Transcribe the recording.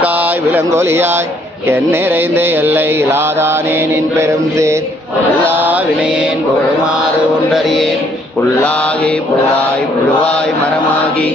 விளக்காய் விலங்கொலியாய். என் நிறைந்த எல்லை இலாதானே நின் பெரும் சேர். எல்லா வினையேன் பொழுமாறு ஒன்றறியேன். புல்லாகி புல்லாய் புழுவாய் மரமாகி.